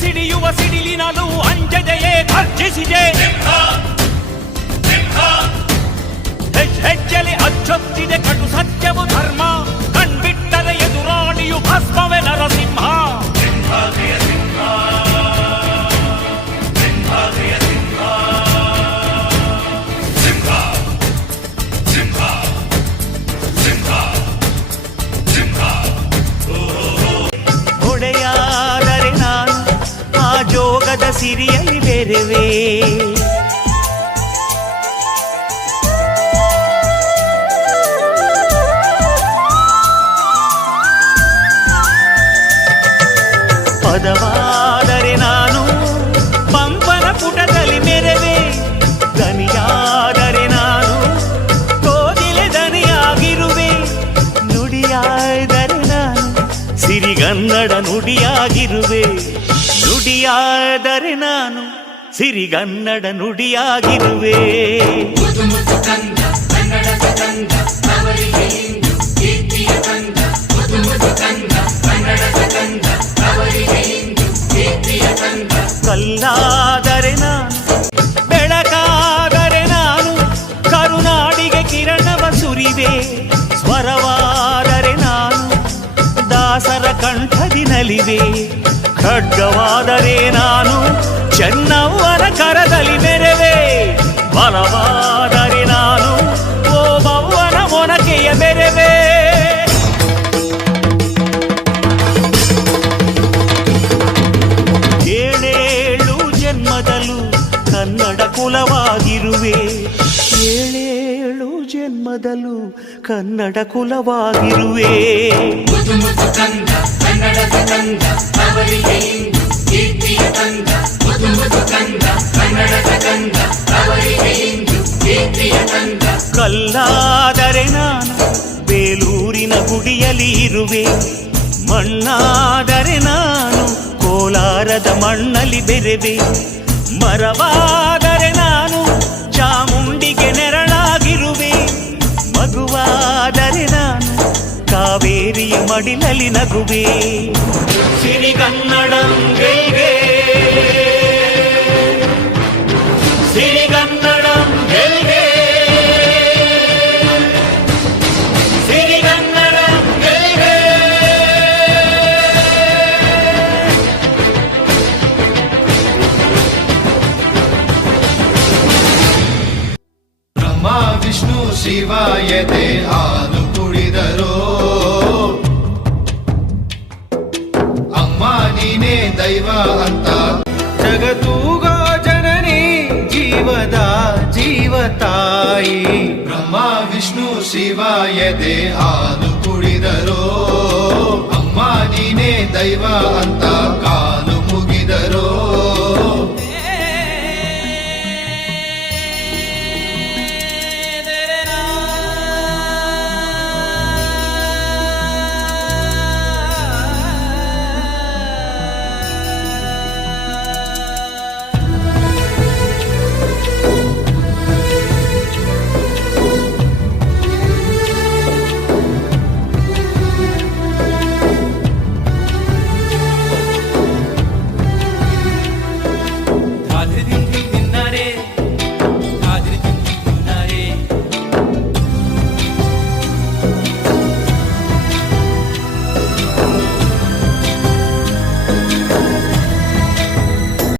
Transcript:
ಸಿಡಿಯುವ ಸಿಡಿಲಿನಲು ಅಂಜದೆಯೇ ಗರ್ಜಿಸಿದೆ. ಹೆಜ್ಜೆಲೆ ಅಚ್ಚೊತ್ತಿದೆ ಕಟು ಸತ್ಯವು ಧರ್ಮ, ಕಣ್ಬಿಟ್ಟರೆ ಎದುರಾಳಿಯು ಭಸ್ಮವೇ ನರಸಿಂಹ. ಒಡೆಯಾದರೆ ನಾನು ಆ ಜೋಗದ ಸಿರಿಯಲ್ಲಿ ಬೇರೆವೇ. ಪದವಾದರೆ ನಾನು ಪಂಪನ ಪುಟದಲ್ಲಿ ಮೆರವೆ, ದನಿಯಾದರೆ ನಾನು ಕೋಗಿಲೆ ದನಿಯಾಗಿರುವೆ. ನುಡಿಯಾದರೆ ನಾನು ಸಿರಿಗನ್ನಡ ನುಡಿಯಾಗಿರುವೆ. ನುಡಿಯಾದರೆ ನಾನು ಸಿರಿಗನ್ನಡ ನುಡಿಯಾಗಿರುವೆ. ಕಲ್ಲಾದರೆ ನಾನು ಬೆಳಕಾದರೆ ನಾನು ಕರುನಾಡಿಗೆ ಕಿರಣವ ಸುರಿವೆ. ಸ್ವರವಾದರೆ ನಾನು ದಾಸರ ಕಂಠದಿ ನಲಿವೆ. ಖಡ್ಗವಾದರೆ ನಾನು ಚೆನ್ನವ್ವನ ಕರದಲ್ಲಿ ಮೆರವೆ. ಬಲವಾದರೆ ನಾನು ಓಬವ್ವನ ಮೊನಕೆಯ ಮೆರವೆ. ಏಳೇಳು ಜನ್ಮದಲ್ಲೂ ಕನ್ನಡ ಕುಲವಾಗಿರುವೆ. ಏಳೇಳು ಜನ್ಮದಲ್ಲೂ ಕನ್ನಡ ಕುಲವಾಗಿರುವೆ. ಕಲ್ಲಾದರೆ ನಾನು ಬೇಲೂರಿನ ಗುಡಿಯಲ್ಲಿ ಇರುವೆ. ಮಣ್ಣಾದರೆ ನಾನು ಕೋಲಾರದ ಮಣ್ಣಲ್ಲಿ ಬೆರೆವೆ. ಮರವಾದರೆ ನಾನು ಚಾಮುಂಡಿಗೆ ನೆರಳಾಗಿರುವೆ. ಮಗುವಾದರೆ ನಾನು ಕಾವೇರಿಯ ಮಡಿಲಲ್ಲಿ ನಗುವೆ. ಸಿರಿಗನ್ನಡಂ ಗೆಲ್ಗೆ, ಸಿರಿಗನ್ನಡಂ ಗೆಲ್ಗೆ, ಸಿರಿಗನ್ನಡಂ ಗೆಲ್ಗೆ. ಬ್ರಹ್ಮ ವಿಷ್ಣು ಶಿವಾಯತೆ ಹಾಲು ಕುಡಿದರೋ, ಅಮ್ಮ ನೀನೇ ದೈವ ಅಂತ ಜಗತ್ತೂಗೋ ಜನನಿ ಜೀವದ ಜೀವತಾಯಿ. ಬ್ರಹ್ಮ ವಿಷ್ಣು ಶಿವಾಯತೆ ಹಾಲು ಕುಡಿದರೋ, ಅಮ್ಮ ನೀನೇ ದೈವ ಅಂತ